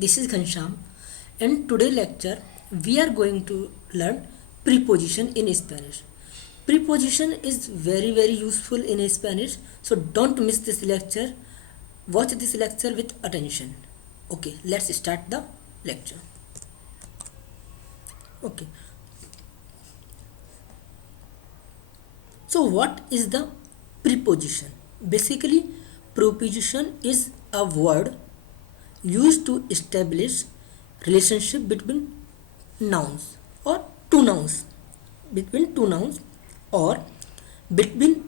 This is Ghansham. In today's lecture, we are going to learn preposition in Spanish. Preposition is very useful in Spanish, so don't miss this lecture. Watch this lecture with attention. Okay, let's start the lecture. Okay. So what is the preposition? Basically, preposition is a word used to establish relationship between nouns or two nouns, between two nouns, or between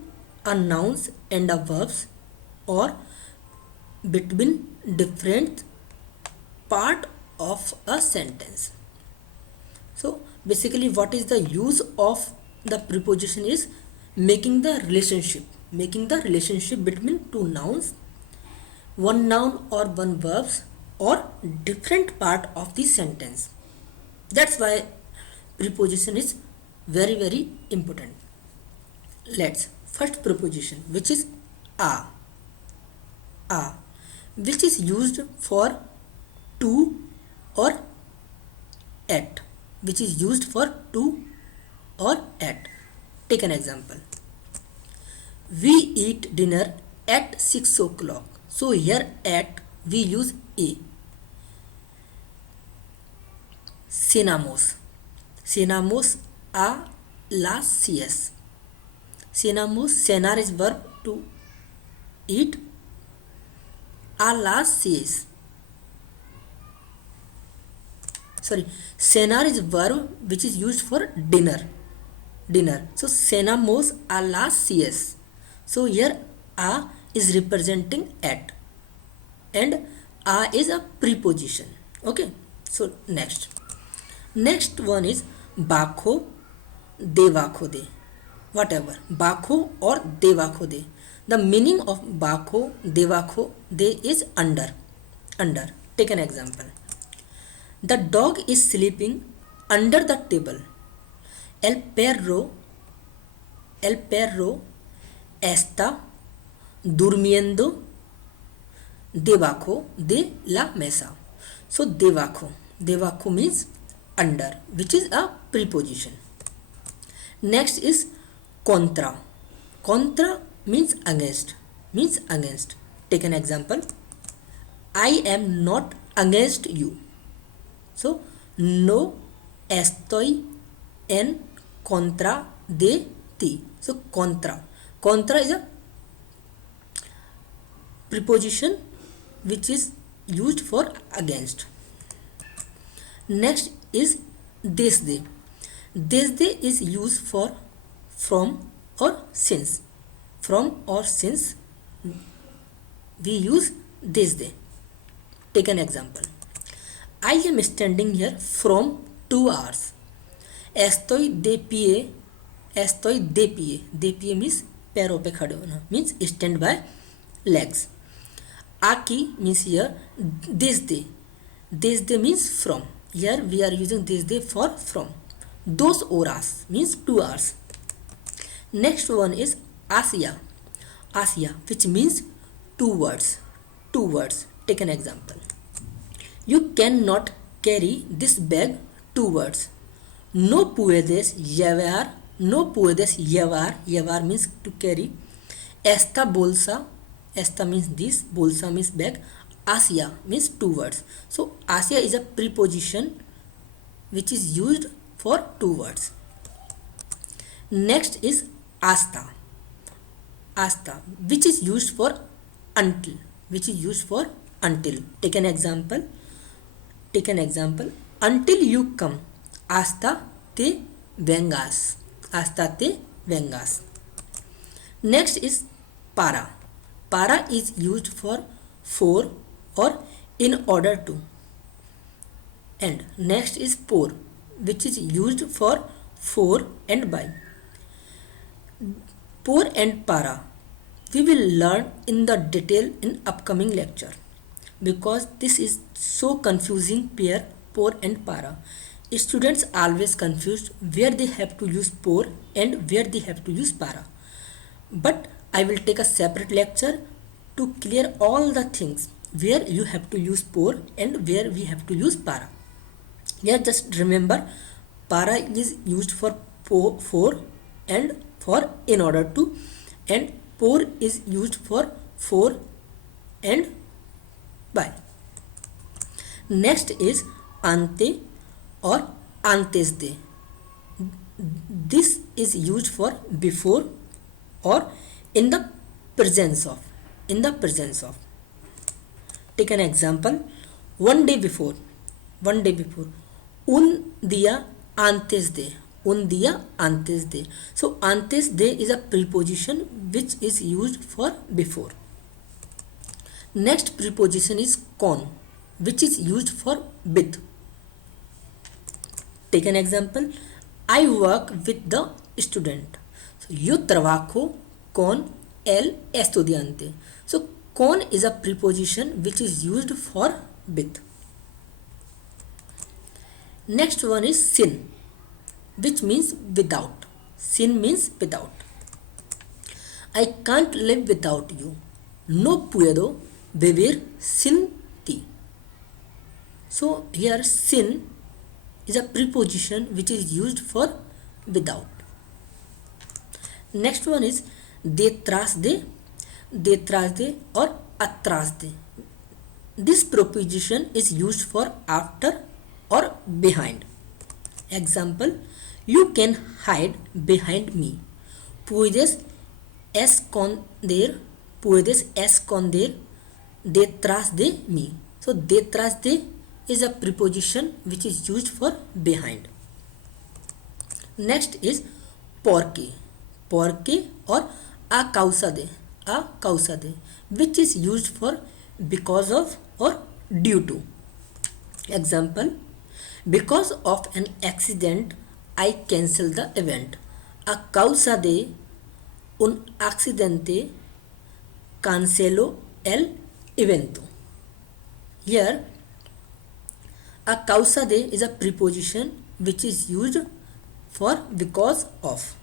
a nouns and a verbs, or between different part of a sentence. So basically what is the use of the preposition is making the relationship between two nouns, one noun or one verbs, or different part of the sentence. That's why preposition is very important. Let's first preposition, which is a, which is used for to or at, which is used for to or at. Take an example. We eat dinner at 6 o'clock. So here at we use a. Cenamos a las cies. Cenamos, cenar is verb to eat. A las cies. Cenar is verb which is used for dinner. So cenamos a las cies. So here a is representing at, and a is a preposition. Okay, so next one is bajo, debajo de, whatever, bajo or debajo de. The meaning of bajo, debajo de is under. Take an example. The dog is sleeping under the table. El perro está durmiendo debajo de la mesa. So debajo means under, which is a preposition. Next is contra means against. Take an example. I am not against you. So no estoy en contra de ti. So contra is a preposition which is used for against. Next is desde. Desde is used for from or since. We use desde. Take an example. I am standing here from 2 hours. Estoy de pie. De pie means पैरों पे खड़े होना, means stand by legs. Aquí means here. Desde means from. Here we are using desde for from. 2 horas means 2 hours. Next one is Asia, which means two words. Take an example. You cannot carry this bag 2 words. No puedes llevar. Llevar means to carry. Esta bolsa means this. Bolsa means bag. Asia means 2 words. So Asia is a preposition which is used for 2 words. Next is hasta, which is used for until. Take an example. Until you come, hasta te vengas. Next is para. Para is used for or in order to. And next is por, which is used for and by. Por and para we will learn in the detail in upcoming lecture, because this is so confusing pair, por and para. Students always confused where they have to use por and where they have to use para. But I will take a separate lecture to clear all the things where you have to use por and where we have to use para. Here just remember, para is used for for and for in order to, and por is used for and by. Next is ante or antes de. This is used for before or in the presence of. In the presence of. Take an example. One day before. One day before. Un día antes de. Un día antes de. So antes de is a preposition which is used for before. Next preposition is con, which is used for with. Take an example. I work with the student. So yo trabajo con el estudiante. So con is a preposition which is used for with. Next one is sin, which means without. Sin means without. I can't live without you. No puedo vivir sin ti. So here sin is a preposition which is used for without. Next one is detrás de or atrás de. This preposition is used for after or behind. Example, you can hide behind me. Puedes esconder detrás de mí. So detrás de is a preposition which is used for behind. Next is porque. Porque or a causa de, which is used for because of or due to. Example, because of an accident I cancel the event. A causa de un accidente cancelo el evento. Here a causa de is a preposition which is used for because of,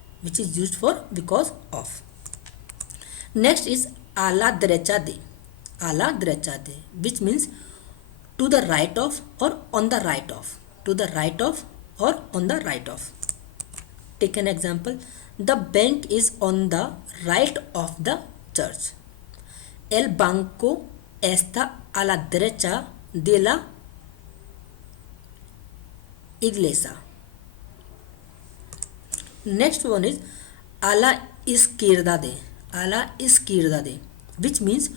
Next is a la derecha de. A la derecha de, which means to the right of or on the right of. To the right of or on the right of. Take an example. The bank is on the right of the church. El banco está a la derecha de la iglesia. Next one is a la izquierda de. A la izquierda de, which means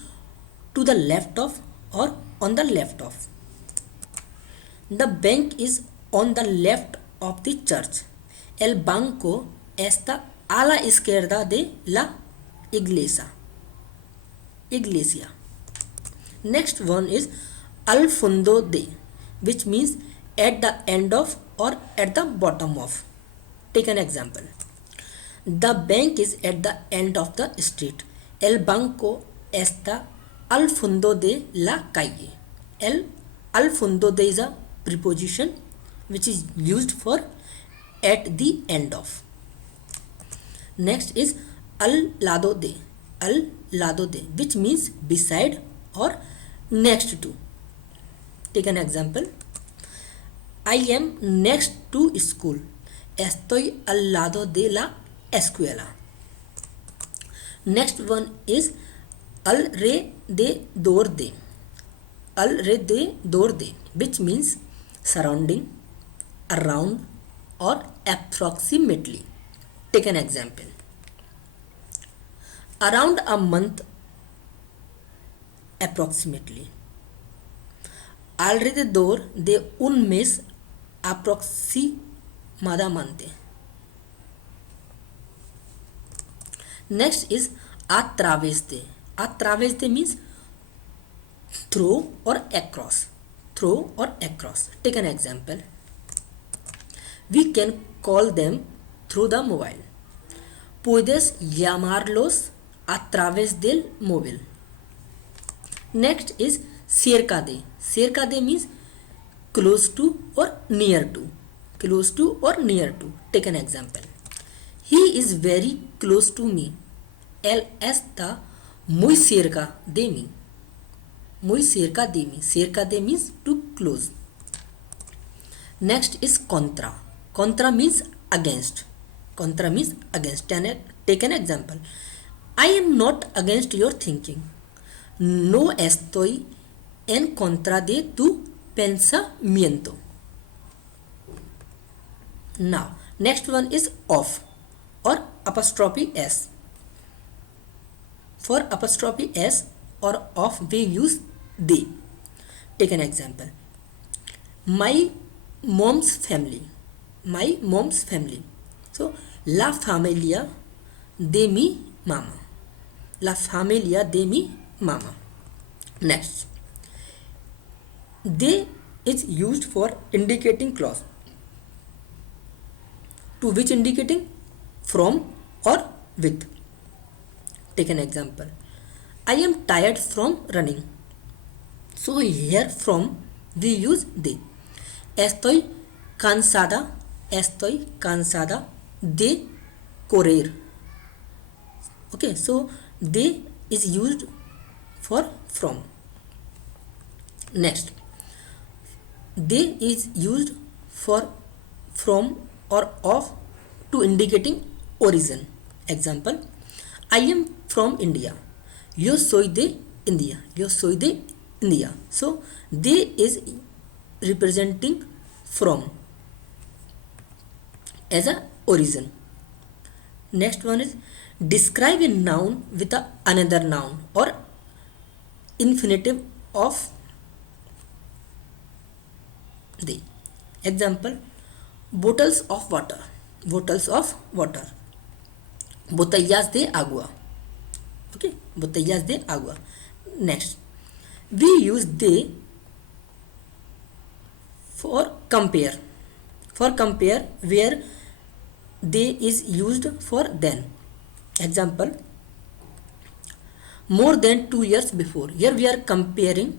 to the left of or on the left of. The bank is on the left of the church. El banco está a la izquierda de la iglesia. Next one is al fondo de, which means at the end of or at the bottom of. Take an example. The bank is at the end of the street. El banco está al fondo de la calle. Al fondo de is a preposition which is used for at the end of. Next is al lado de. Al lado de, which means beside or next to. Take an example. I am next to school. Estoy al lado de la escuela. Next one is alrededor de. Alrededor de, which means surrounding, around or approximately. Take an example. Around a month approximately. Alrededor de un mes aproximadamente. Next is a través de. A través de means through or across. Through or across. Take an example. We can call them through the mobile. Puedes llamarlos a través del móvil. Next is cerca de. Cerca de means close to or near to. Close to or near to. Take an example. He is very close to me. Él está muy cerca de mí. Muy cerca de mí. Cerca de means too close. Next is contra. Contra means against. Contra means against. Take an example. I am not against your thinking. No estoy en contra de tu pensamiento. Now, next one is of or apostrophe s. For apostrophe s or of, we use they. Take an example. My mom's family. My mom's family. So, la familia de mi mama. La familia de mi mama. Next, they is used for indicating clause. To which indicating? From or with. Take an example. I am tired from running. So here from we use they. Estoy cansada de correr. Okay, so they is used for from. Next, they is used for from or of to indicating origin. Example, I am from India. Yo soy de India. Yo soy de India. So they is representing from as a origin. Next one is describe a noun with another noun or infinitive of the. Example, bottles of water. Bottles of water. Botellas de agua. Okay, botellas de agua. Next, we use they for compare. For compare, where they is used for then. Example, more than 2 years before. Here we are comparing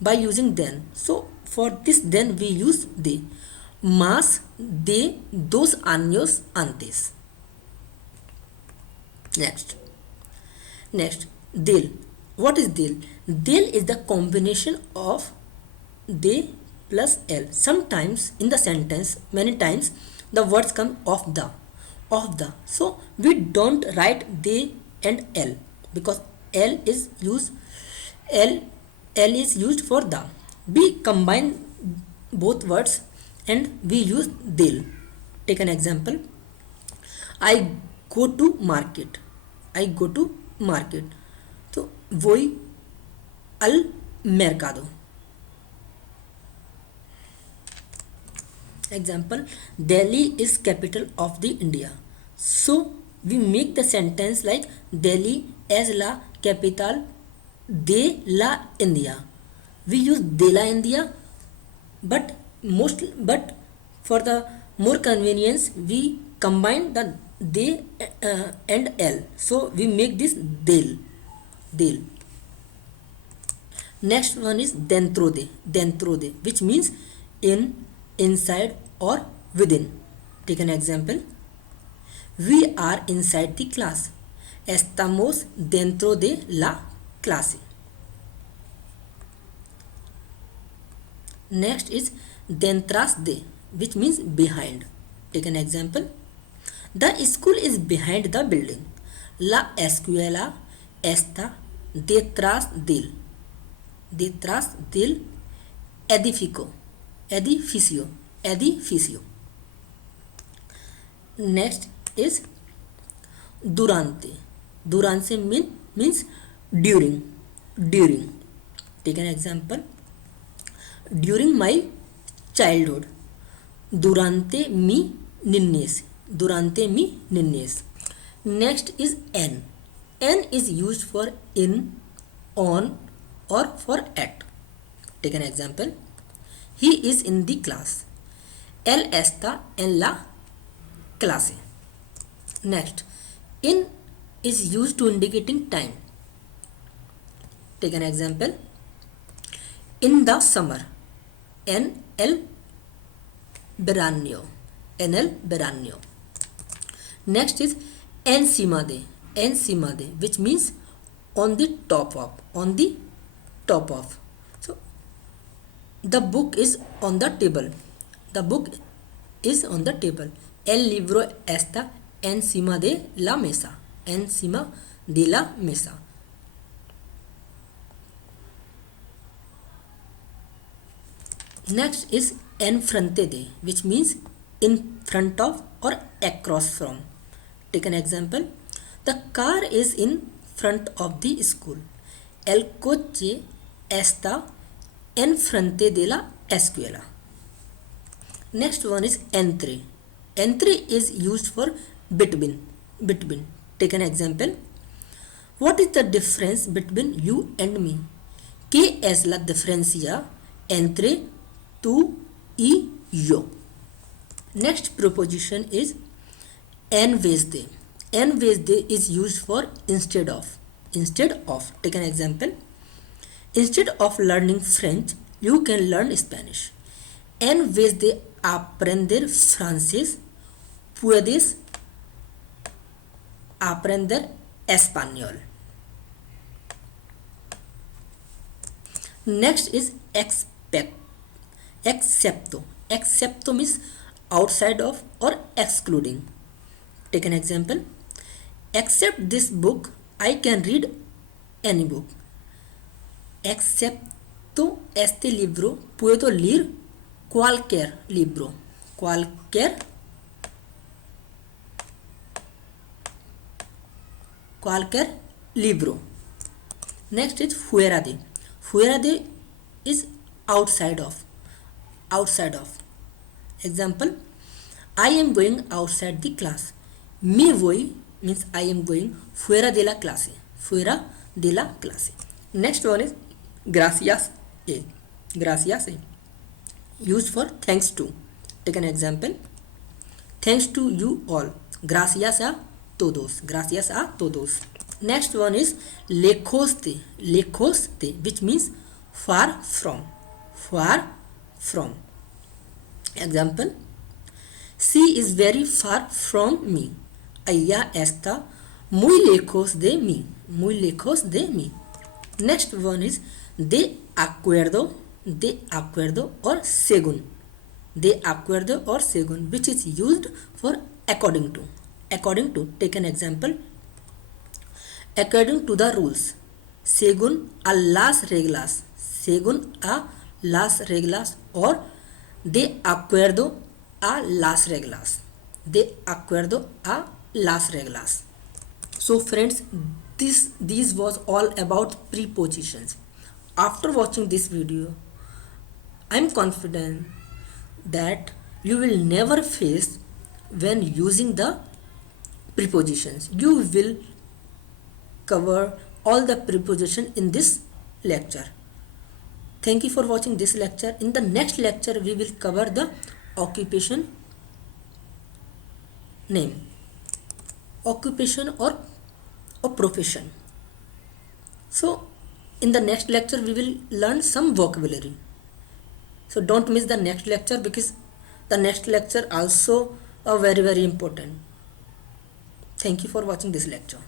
by using then. So for this then we use they. Más de 2 años antes. Next, del. What is del? Del is the combination of they plus l. Sometimes in the sentence, many times the words come of the. So we don't write they and l because l is used for the. We combine both words and we use del. Take an example. I go to market. So voy al mercado. Example, Delhi is capital of the India. So we make the sentence like Delhi as la capital de la India. We use de la India, but for the more convenience we combine the de and l. So we make this del. Next one is dentro de, which means in, inside or within. Take an example. We are inside the class. Estamos dentro de la clase. Next is detrás de, which means behind. Take an example. The school is behind the building. La escuela está detrás del edificio. Next is durante. Durante means during. Take an example. During my childhood. Durante mi niñez. Next is n. N is used for in, on or for at. Take an example. He is in the class. Él está en la clase. Next, in is used to indicating time. Take an example. In the summer. En el verano. Next is encima de, which means on the top of, on the top of. So the book is on the table. The book is on the table. El libro está encima de la mesa. Encima de la mesa. Next is enfrente de, which means in front of or across from. Take an example. The car is in front of the school. El coche está enfrente de la escuela. Next one is entre. Entre is used for between. Between. Take an example. What is the difference between you and me? ¿Qué es la diferencia entre tú y yo? Next proposition is en vez de. En vez de is used for instead of. Instead of. Take an example. Instead of learning French, you can learn Spanish. En vez de aprender francés, puedes aprender español. Next is expect. Excepto. Excepto means outside of or excluding. Take an example. Except this book, I can read any book. Excepto este libro, puedo leer cualquier libro. Cualquier libro. Next is fuera de. Fuera de is outside of. Outside of. Example, I am going outside the class. Me voy means I am going fuera de la clase. Fuera de la clase. Next one is gracias a. Gracias a. Used for thanks to. Take an example. Thanks to you all. Gracias a todos. Gracias a todos. Next one is lejos de. Lejos de, which means far from. Far from. Example, she is very far from me. Ella está muy lejos de mí. Muy lejos de mí. Next one is de acuerdo or según. De acuerdo or según, which is used for according to. According to, take an example. According to the rules. Según a las reglas. Según a las reglas or de acuerdo a las reglas. De acuerdo a las reglas. So friends, this was all about prepositions. After watching this video, I am confident that you will never face when using the prepositions. You will cover all the preposition in this lecture. Thank you for watching this lecture. In the next lecture, we will cover the occupation name. Occupation or profession. So in the next lecture we will learn some vocabulary. So don't miss the next lecture, because the next lecture also are very important. Thank you for watching this lecture.